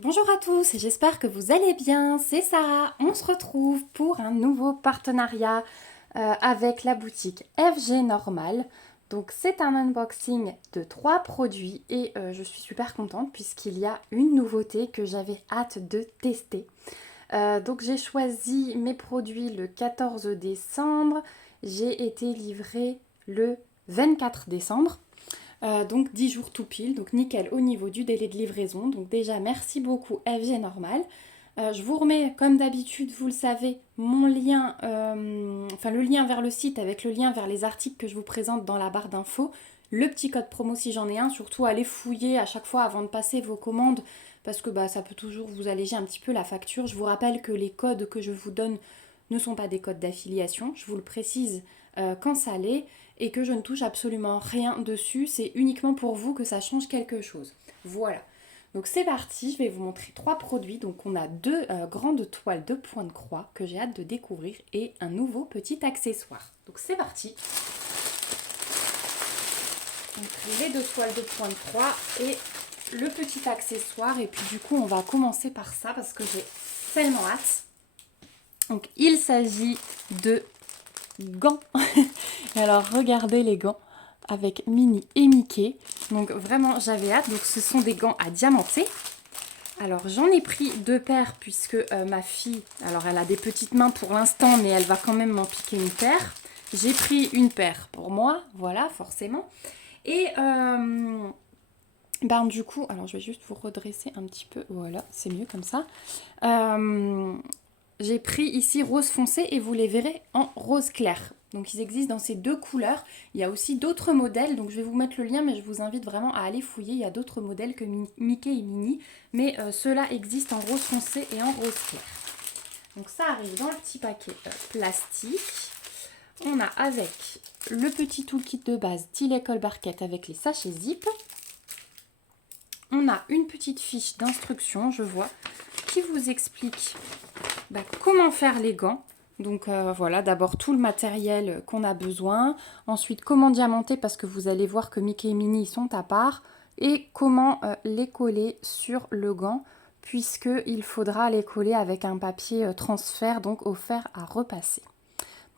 Bonjour à tous, j'espère que vous allez bien, c'est Sarah. On se retrouve pour un nouveau partenariat avec la boutique FG Normal. Donc c'est un unboxing de 3 produits et je suis super contente puisqu'il y a une nouveauté que j'avais hâte de tester. Donc j'ai choisi mes produits le 14 décembre, j'ai été livrée le 24 décembre. Donc 10 jours tout pile, donc nickel au niveau du délai de livraison. Donc déjà merci beaucoup FG Normal. Je vous remets comme d'habitude, vous le savez, mon lien, enfin le lien vers le site avec le lien vers les articles que je vous présente dans la barre d'infos. Le petit code promo si j'en ai un, surtout allez fouiller à chaque fois avant de passer vos commandes parce que ça peut toujours vous alléger un petit peu la facture. Je vous rappelle que les codes que je vous donne ne sont pas des codes d'affiliation, je vous le précise quand ça l'est et que je ne touche absolument rien dessus, c'est uniquement pour vous que ça change quelque chose. Voilà. Donc c'est parti, je vais vous montrer 3 produits. Donc on a 2 grandes toiles de point de croix que j'ai hâte de découvrir et un nouveau petit accessoire. Donc c'est parti. Donc les 2 toiles de point de croix et le petit accessoire. Et puis du coup on va commencer par ça parce que j'ai tellement hâte. Donc il s'agit de gants. Alors regardez les gants avec Minnie et Mickey. Donc vraiment j'avais hâte. Donc ce sont des gants à diamanter. Alors j'en ai pris 2 paires puisque ma fille, alors elle a des petites mains pour l'instant mais elle va quand même m'en piquer une paire. J'ai pris une paire pour moi, voilà forcément. Et du coup, alors je vais juste vous redresser un petit peu, voilà c'est mieux comme ça. J'ai pris ici rose foncé et vous les verrez en rose clair. Donc ils existent dans ces 2 couleurs. Il y a aussi d'autres modèles, donc je vais vous mettre le lien, mais je vous invite vraiment à aller fouiller. Il y a d'autres modèles que Mickey et Minnie, mais ceux-là existent en rose foncé et en rose clair. Donc ça arrive dans le petit paquet plastique. On a avec le petit toolkit de base Tillet Colbarquette avec les sachets zip. On a une petite fiche d'instruction, je vois, qui vous explique comment faire les gants. Donc voilà, d'abord tout le matériel qu'on a besoin. Ensuite, comment diamanter parce que vous allez voir que Mickey et Minnie sont à part. Et comment les coller sur le gant puisqu'il faudra les coller avec un papier transfert, donc au fer à repasser.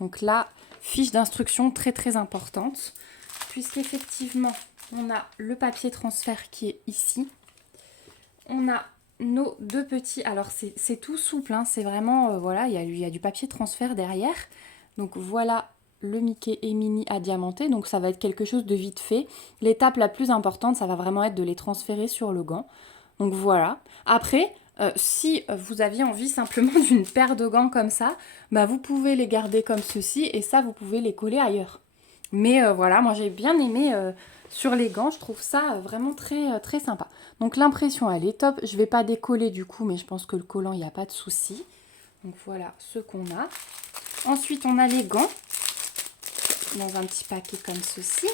Donc là, fiche d'instruction très très importante puisqu'effectivement, on a le papier transfert qui est ici. On a nos 2 petits, alors c'est tout souple, hein, c'est vraiment, voilà, il y a du papier transfert derrière. Donc voilà le Mickey et Minnie à diamanter, donc ça va être quelque chose de vite fait. L'étape la plus importante, ça va vraiment être de les transférer sur le gant. Donc voilà. Après, si vous aviez envie simplement d'une paire de gants comme ça, vous pouvez les garder comme ceci et ça, vous pouvez les coller ailleurs. Mais voilà, moi j'ai bien aimé sur les gants, je trouve ça vraiment très, très sympa. Donc l'impression elle est top, je ne vais pas décoller du coup, mais je pense que le collant, il n'y a pas de souci. Donc voilà ce qu'on a. Ensuite on a les gants, dans un petit paquet comme ceci.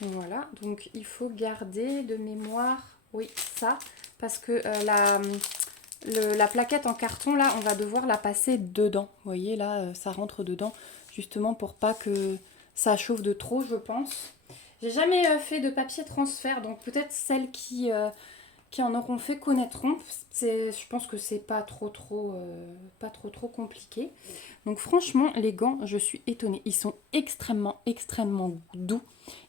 Voilà, donc il faut garder de mémoire, oui ça, parce que la plaquette en carton là, on va devoir la passer dedans. Vous voyez là, ça rentre dedans, justement pour pas que ça chauffe de trop, je pense. J'ai jamais fait de papier transfert, donc peut-être celles qui en auront fait connaîtront. Je pense que c'est pas trop compliqué. Donc franchement, les gants, je suis étonnée. Ils sont extrêmement doux.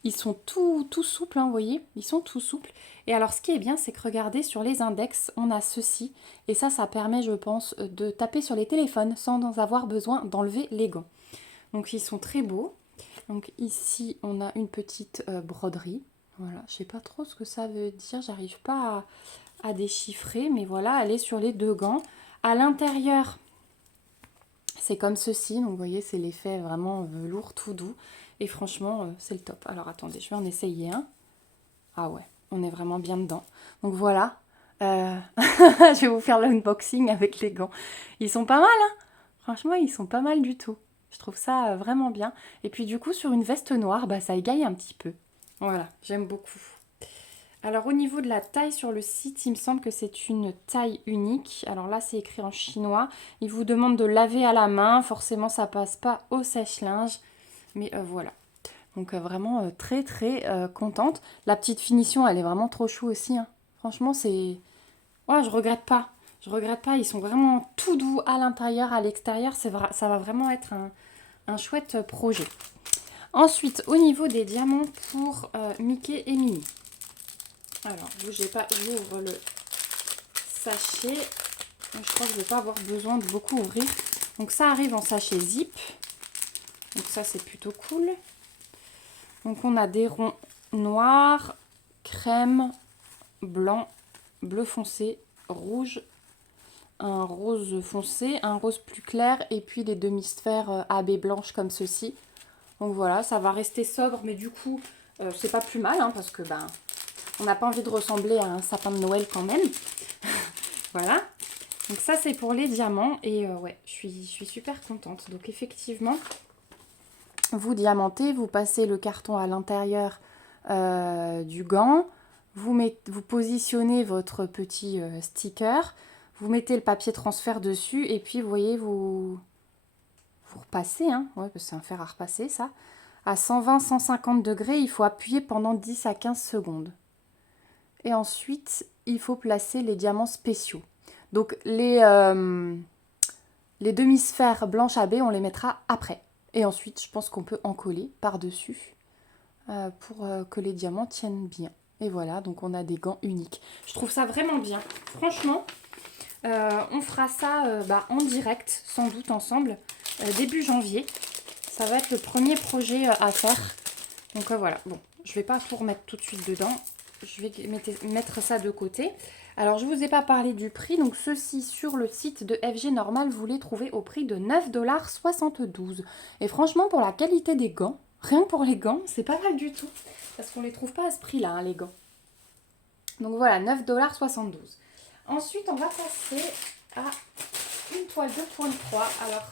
Ils sont tout souples, hein, vous voyez. Ils sont tout souples. Et alors, ce qui est bien, c'est que regardez, sur les index, on a ceci. Et ça permet, je pense, de taper sur les téléphones sans avoir besoin d'enlever les gants. Donc, ils sont très beaux. Donc ici, on a une petite broderie. Voilà, je sais pas trop ce que ça veut dire, j'arrive pas à déchiffrer, mais voilà, elle est sur les 2 gants. À l'intérieur, c'est comme ceci, donc vous voyez, c'est l'effet vraiment velours, tout doux. Et franchement, c'est le top. Alors attendez, je vais en essayer un. Ah ouais, on est vraiment bien dedans. Donc voilà, je vais vous faire l'unboxing avec les gants. Ils sont pas mal, hein. Franchement, ils sont pas mal du tout. Je trouve ça vraiment bien. Et puis du coup, sur une veste noire, ça égaye un petit peu. Voilà, j'aime beaucoup. Alors au niveau de la taille sur le site, il me semble que c'est une taille unique. Alors là, c'est écrit en chinois. Il vous demande de laver à la main. Forcément, ça passe pas au sèche-linge. Mais voilà. Donc très contente. La petite finition, elle est vraiment trop chou aussi, hein. Franchement, c'est Ouais, je regrette pas. Je regrette pas. Ils sont vraiment tout doux à l'intérieur, à l'extérieur. Ça va vraiment être un chouette projet. Ensuite, au niveau des diamants pour Mickey et Minnie. Alors, bougez pas, j'ouvre le sachet. Je crois que je ne vais pas avoir besoin de beaucoup ouvrir. Donc ça arrive en sachet zip. Donc ça, c'est plutôt cool. Donc on a des ronds noirs, crème, blanc, bleu foncé, rouge, un rose foncé, un rose plus clair et puis des demi-sphères AB blanches comme ceci. Donc voilà, ça va rester sobre, mais du coup, c'est pas plus mal, hein, parce que ben, on n'a pas envie de ressembler à un sapin de Noël quand même. Voilà. Donc ça, c'est pour les diamants. Et ouais, je suis super contente. Donc effectivement, vous diamantez, vous passez le carton à l'intérieur du gant. Vous positionnez votre petit sticker. Vous mettez le papier transfert dessus. Et puis, vous voyez, vous repassez. Hein, ouais, parce que c'est un fer à repasser, ça. À 120-150 degrés, il faut appuyer pendant 10 à 15 secondes. Et ensuite, il faut placer les diamants spéciaux. Donc, les demi-sphères blanches AB, on les mettra après. Et ensuite, je pense qu'on peut en coller par-dessus pour que les diamants tiennent bien. Et voilà, donc on a des gants uniques. Je trouve ça vraiment bien. Franchement, on fera ça en direct, sans doute ensemble, début janvier. Ça va être le premier projet à faire. Donc voilà, bon, je ne vais pas tout remettre tout de suite dedans. Je vais mettre ça de côté. Alors, je ne vous ai pas parlé du prix. Donc, ceux-ci sur le site de FG Normal, vous les trouvez au prix de 9,72 $. Et franchement, pour la qualité des gants, rien que pour les gants, c'est pas mal du tout. Parce qu'on ne les trouve pas à ce prix-là, hein, les gants. Donc voilà, 9,72 $. Ensuite, on va passer à une toile de 2,3 $. Alors,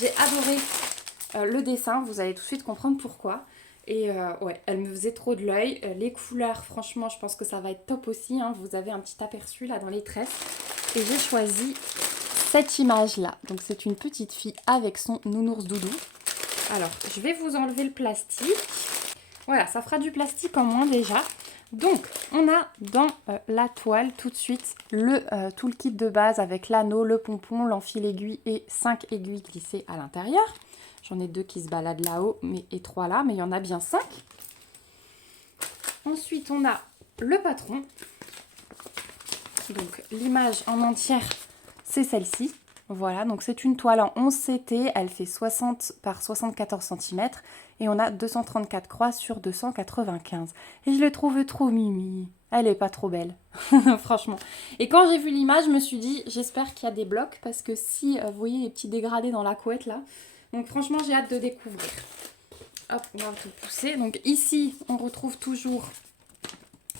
j'ai adoré le dessin. Vous allez tout de suite comprendre pourquoi. Et ouais, elle me faisait trop de l'œil. Les couleurs, franchement, je pense que ça va être top aussi. Hein. Vous avez un petit aperçu là dans les tresses. Et j'ai choisi cette image-là. Donc, c'est une petite fille avec son nounours doudou. Alors, je vais vous enlever le plastique. Voilà, ça fera du plastique en moins déjà. Donc, on a dans la toile tout de suite tout le kit de base avec l'anneau, le pompon, l'enfil aiguille et 5 aiguilles glissées à l'intérieur. J'en ai 2 qui se baladent là-haut et 3 là, mais il y en a bien 5. Ensuite, on a le patron. Donc, l'image en entière, c'est celle-ci. Voilà, donc c'est une toile en 11 CT. Elle fait 60 par 74 cm. Et on a 234 croix sur 295. Et je le trouve trop mimi. Elle est pas trop belle, franchement. Et quand j'ai vu l'image, je me suis dit, j'espère qu'il y a des blocs. Parce que si, vous voyez les petits dégradés dans la couette là. Donc franchement, j'ai hâte de découvrir. Hop, on va tout pousser. Donc ici, on retrouve toujours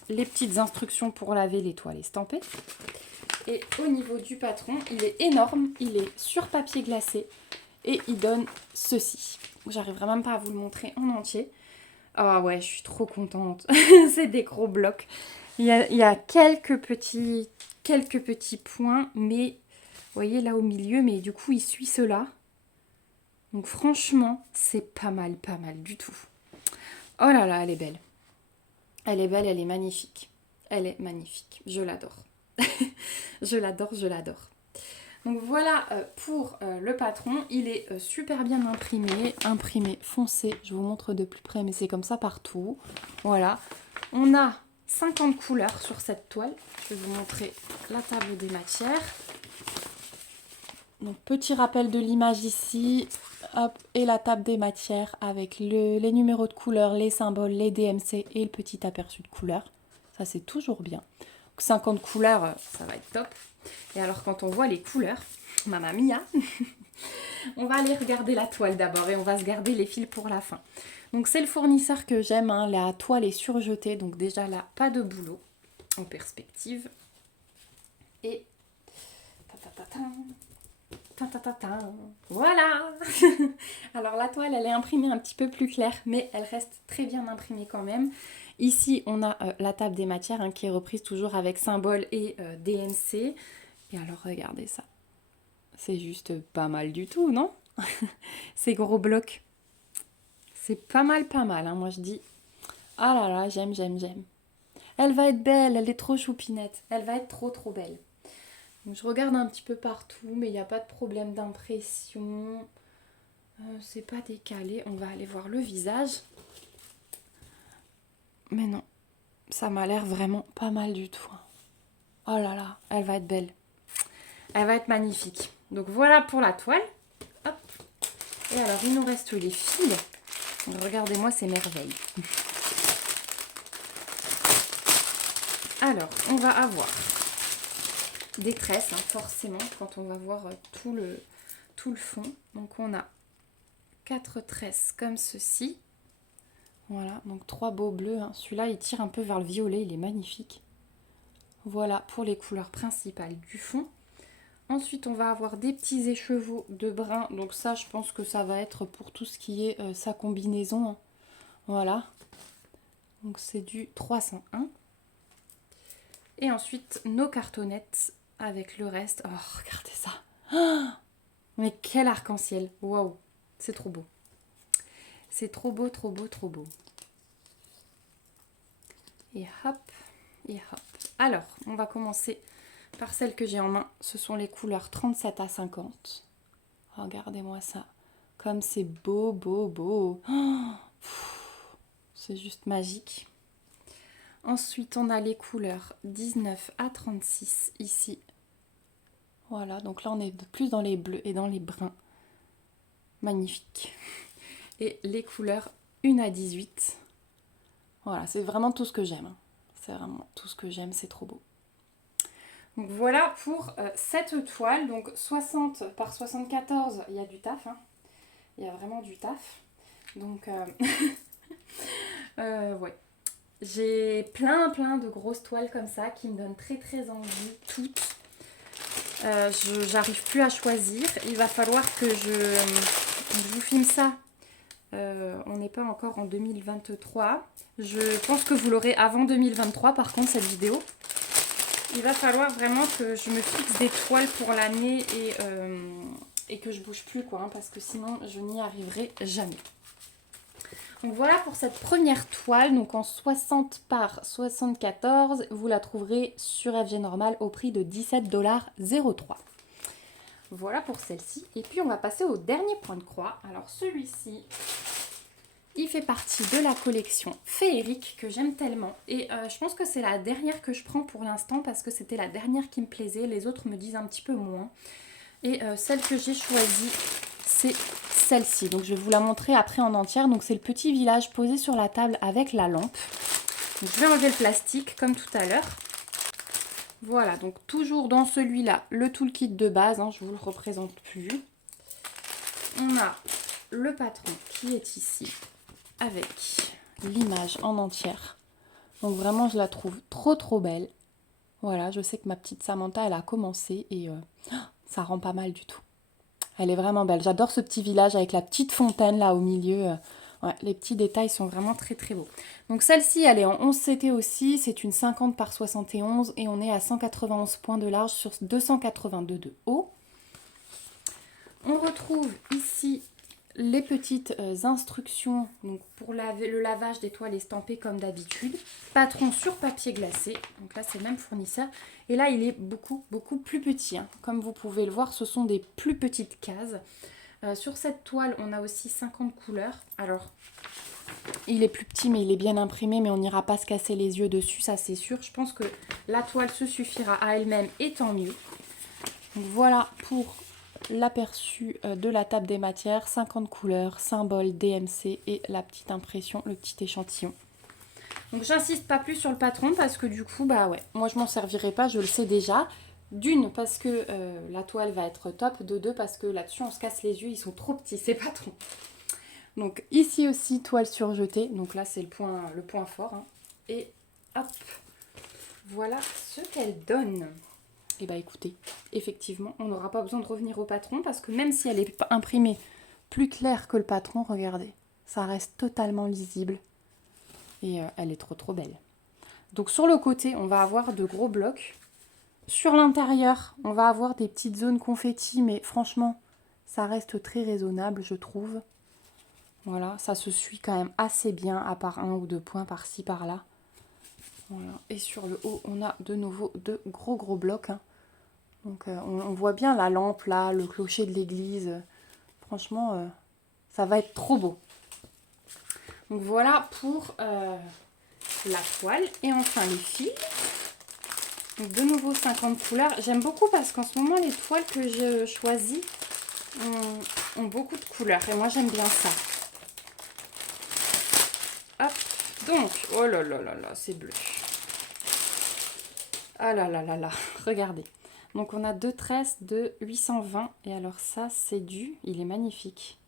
les petites instructions pour laver les toiles estampées. Et au niveau du patron, il est énorme. Il est sur papier glacé. Et il donne ceci. J'arriverai même pas à vous le montrer en entier. Ah ouais, je suis trop contente. C'est des gros blocs. Il y a quelques petits points. Mais, vous voyez là au milieu. Mais du coup, il suit cela. Donc franchement, c'est pas mal du tout. Oh là là, elle est belle. Elle est belle, elle est magnifique. Elle est magnifique. Je l'adore. Je l'adore, je l'adore. Donc voilà pour le patron. Il est super bien imprimé foncé. Je vous montre de plus près, mais c'est comme ça partout. Voilà. On a 50 couleurs sur cette toile. Je vais vous montrer la table des matières. Donc petit rappel de l'image ici. Hop, et la table des matières avec les numéros de couleurs, les symboles, les DMC et le petit aperçu de couleurs. Ça, c'est toujours bien. Donc, 50 couleurs, ça va être top. Et alors, quand on voit les couleurs, mamma mia, on va aller regarder la toile d'abord et on va se garder les fils pour la fin. Donc, c'est le fournisseur que j'aime. Hein. La toile est surjetée, donc déjà là, pas de boulot en perspective. Et... Voilà. Alors la toile, elle est imprimée un petit peu plus claire, mais elle reste très bien imprimée quand même. Ici, on a la table des matières hein, qui est reprise toujours avec symbole et DMC. Et alors, regardez ça. C'est juste pas mal du tout, non? Ces gros blocs. C'est pas mal, hein. Moi, je dis, ah là là, j'aime. Elle va être belle, elle est trop choupinette. Elle va être trop belle. Donc, je regarde un petit peu partout, mais il n'y a pas de problème d'impression. C'est pas décalé. On va aller voir le visage. Mais non, ça m'a l'air vraiment pas mal du tout. Oh là là, elle va être belle. Elle va être magnifique. Donc voilà pour la toile. Hop. Et alors, il nous reste les fils. Regardez-moi ces merveilles. Alors, on va avoir des tresses, hein, forcément, quand on va voir tout le fond. Donc, on a 4 tresses comme ceci. Voilà, donc 3 beaux bleus. Hein. Celui-là, il tire un peu vers le violet, il est magnifique. Voilà pour les couleurs principales du fond. Ensuite, on va avoir des petits écheveaux de brun. Donc ça, je pense que ça va être pour tout ce qui est sa combinaison. Hein. Voilà. Donc c'est du 301. Et ensuite, nos cartonnettes avec le reste. Oh, regardez ça. Oh, mais quel arc-en-ciel. Waouh, c'est trop beau. C'est trop beau. Et hop, et hop. Alors, on va commencer par celle que j'ai en main. Ce sont les couleurs 37 à 50. Regardez-moi ça. Comme c'est beau. Oh, c'est juste magique. Ensuite, on a les couleurs 19 à 36 ici. Voilà, donc là, on est plus dans les bleus et dans les bruns. Magnifique. Et les couleurs 1 à 18. Voilà, c'est vraiment tout ce que j'aime. C'est vraiment tout ce que j'aime, c'est trop beau. Donc voilà pour cette toile. Donc 60 par 74, il y a du taf. Hein. Il y a vraiment du taf. Donc, ouais. J'ai plein de grosses toiles comme ça qui me donnent très envie, toutes. J'arrive plus à choisir. Il va falloir que je vous filme ça. On n'est pas encore en 2023. Je pense que vous l'aurez avant 2023 par contre cette vidéo. Il va falloir vraiment que je me fixe des toiles pour l'année et que je bouge plus quoi, hein, parce que sinon je n'y arriverai jamais. Donc voilà pour cette première toile, donc en 60 par 74, vous la trouverez sur FG Normal au prix de 17,03 $. Voilà pour celle-ci. Et puis on va passer au dernier point de croix. Alors celui-ci, il fait partie de la collection féerique que j'aime tellement. Et je pense que c'est la dernière que je prends pour l'instant parce que c'était la dernière qui me plaisait. Les autres me disent un petit peu moins. Et celle que j'ai choisie, c'est celle-ci. Donc je vais vous la montrer après en entière. Donc c'est le petit village posé sur la table avec la lampe. Donc, je vais enlever le plastique comme tout à l'heure. Voilà, donc toujours dans celui-là, le toolkit de base. Hein, je ne vous le représente plus. On a le patron qui est ici avec l'image en entière. Donc vraiment, je la trouve trop belle. Voilà, je sais que ma petite Samantha, elle a commencé et ça rend pas mal du tout. Elle est vraiment belle. J'adore ce petit village avec la petite fontaine là au milieu. Ouais, les petits détails sont vraiment très beaux. Donc celle-ci, elle est en 11 CT aussi. C'est une 50 par 71 et on est à 191 points de large sur 282 de haut. On retrouve ici les petites instructions donc pour le lavage des toiles estampées comme d'habitude. Patron sur papier glacé. Donc là, c'est le même fournisseur. Et là, il est beaucoup plus petit. Hein. Comme vous pouvez le voir, ce sont des plus petites cases. Sur cette toile, on a aussi 50 couleurs. Alors, il est plus petit, mais il est bien imprimé. Mais on n'ira pas se casser les yeux dessus, ça c'est sûr. Je pense que la toile se suffira à elle-même et tant mieux. Donc voilà pour l'aperçu de la table des matières, 50 couleurs, symbole DMC et la petite impression, le petit échantillon. Donc j'insiste pas plus sur le patron parce que du coup, bah ouais, moi je m'en servirai pas, je le sais déjà. D'une, parce que la toile va être top, de deux, parce que là-dessus on se casse les yeux, ils sont trop petits ces patrons. Donc ici aussi, toile surjetée, donc là c'est le point fort. Hein. Et hop, voilà ce qu'elle donne. Et bah écoutez, effectivement, on n'aura pas besoin de revenir au patron parce que même si elle est imprimée plus claire que le patron, regardez, ça reste totalement lisible et elle est trop belle. Donc sur le côté, on va avoir de gros blocs. Sur l'intérieur, on va avoir des petites zones confetti, mais franchement, ça reste très raisonnable, je trouve. Voilà, ça se suit quand même assez bien, à part 1 ou 2 points par-ci, par-là. Voilà. Et sur le haut, on a de nouveau de gros blocs. Hein. Donc on voit bien la lampe là, le clocher de l'église. Franchement, ça va être trop beau. Donc voilà pour la toile. Et enfin les fils. Donc de nouveau 50 couleurs. J'aime beaucoup parce qu'en ce moment, les toiles que je choisis ont beaucoup de couleurs. Et moi, j'aime bien ça. Hop. Donc, oh là là là là, c'est bleu. Ah là là là là, regardez. Donc on a deux tresses de 820. Et alors ça, c'est il est magnifique.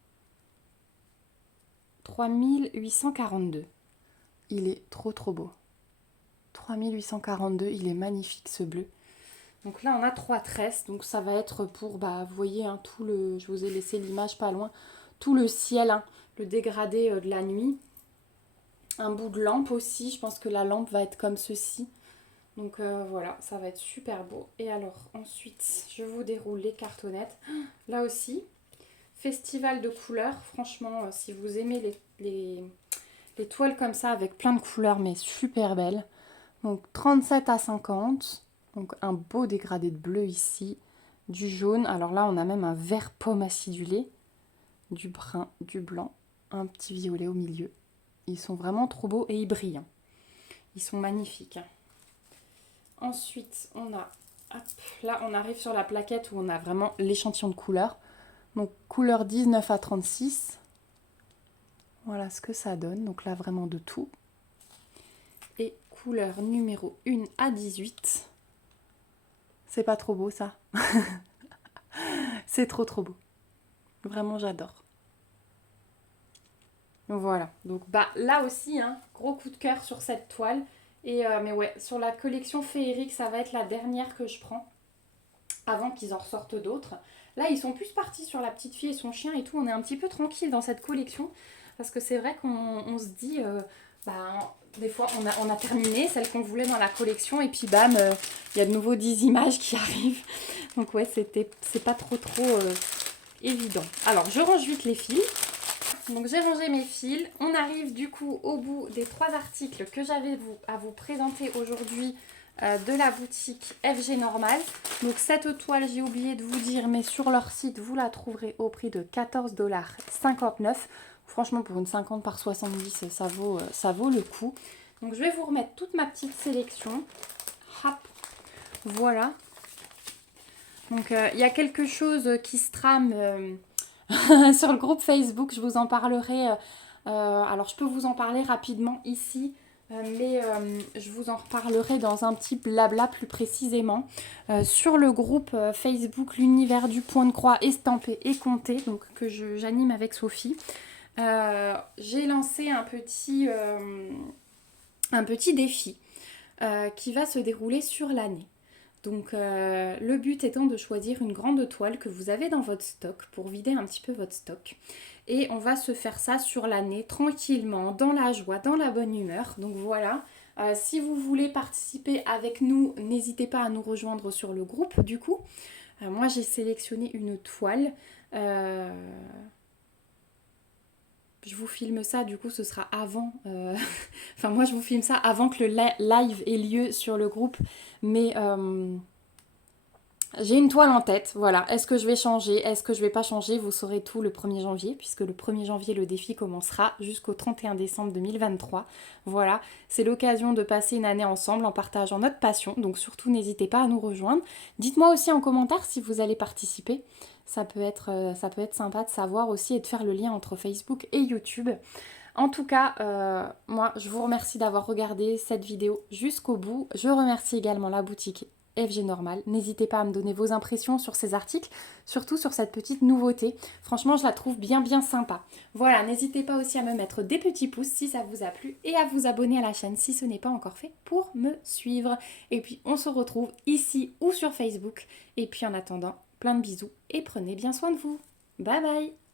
3842. Il est trop beau. 3842, il est magnifique ce bleu. Donc là on a 3 tresses, donc ça va être pour, vous voyez, hein, tout le, je vous ai laissé l'image pas loin, tout le ciel, hein, le dégradé de la nuit. Un bout de lampe aussi, je pense que la lampe va être comme ceci. Donc voilà, ça va être super beau. Et alors ensuite, je vous déroule les cartonnettes. Là aussi, festival de couleurs. Franchement, si vous aimez les toiles comme ça avec plein de couleurs, mais super belles. Donc 37 à 50. Donc un beau dégradé de bleu ici. Du jaune. Alors là, on a même un vert pomme acidulé. Du brun, du blanc. Un petit violet au milieu. Ils sont vraiment trop beaux et ils brillent. Ils sont magnifiques. Ensuite, on a... Hop, là, on arrive sur la plaquette où on a vraiment l'échantillon de couleurs. Donc, couleur 19 à 36. Voilà ce que ça donne. Donc là, vraiment de tout. Et couleur numéro 1 à 18. C'est pas trop beau, ça? C'est trop beau. Vraiment, j'adore. Voilà. Donc, là aussi, hein, gros coup de cœur sur cette toile. Et mais ouais, sur la collection féerique, ça va être la dernière que je prends. Avant qu'ils en ressortent d'autres. Là, ils sont plus partis sur la petite fille et son chien et tout. On est un petit peu tranquille dans cette collection. Parce que c'est vrai qu'on se dit... des fois, on a terminé celle qu'on voulait dans la collection. Et puis, bam, il y a de nouveau 10 images qui arrivent. Donc, ouais, c'est pas trop évident. Alors, je range vite les fils. Donc, j'ai rangé mes fils. On arrive du coup au bout des 3 articles que j'avais à vous présenter aujourd'hui de la boutique FG Normal. Donc cette toile, j'ai oublié de vous dire, mais sur leur site, vous la trouverez au prix de 14,59 $. Franchement, pour une 50 par 70, ça vaut le coup. Donc je vais vous remettre toute ma petite sélection. Hop, voilà. Donc il y a quelque chose qui se trame sur le groupe Facebook. Je vous en parlerai. Alors je peux vous en parler rapidement ici. Mais je vous en reparlerai dans un petit blabla plus précisément. Sur le groupe Facebook L'univers du point de croix estampé et compté, donc que j'anime avec Sophie, j'ai lancé un petit défi qui va se dérouler sur l'année. Donc le but étant de choisir une grande toile que vous avez dans votre stock pour vider un petit peu votre stock. Et on va se faire ça sur l'année, tranquillement, dans la joie, dans la bonne humeur. Donc voilà, si vous voulez participer avec nous, n'hésitez pas à nous rejoindre sur le groupe du coup. Moi j'ai sélectionné une toile. Je vous filme ça, du coup ce sera avant. Enfin moi je vous filme ça avant que le live ait lieu sur le groupe. Mais... j'ai une toile en tête, voilà. Est-ce que je vais changer? Est-ce que je vais pas changer? Vous saurez tout le 1er janvier, puisque le 1er janvier, le défi commencera jusqu'au 31 décembre 2023. Voilà, c'est l'occasion de passer une année ensemble en partageant notre passion. Donc surtout, n'hésitez pas à nous rejoindre. Dites-moi aussi en commentaire si vous allez participer. Ça peut être sympa de savoir aussi et de faire le lien entre Facebook et YouTube. En tout cas, moi, je vous remercie d'avoir regardé cette vidéo jusqu'au bout. Je remercie également la boutique FG Normal. N'hésitez pas à me donner vos impressions sur ces articles, surtout sur cette petite nouveauté. Franchement, je la trouve bien sympa. Voilà, n'hésitez pas aussi à me mettre des petits pouces si ça vous a plu et à vous abonner à la chaîne si ce n'est pas encore fait pour me suivre. Et puis, on se retrouve ici ou sur Facebook. Et puis, en attendant, plein de bisous et prenez bien soin de vous. Bye bye!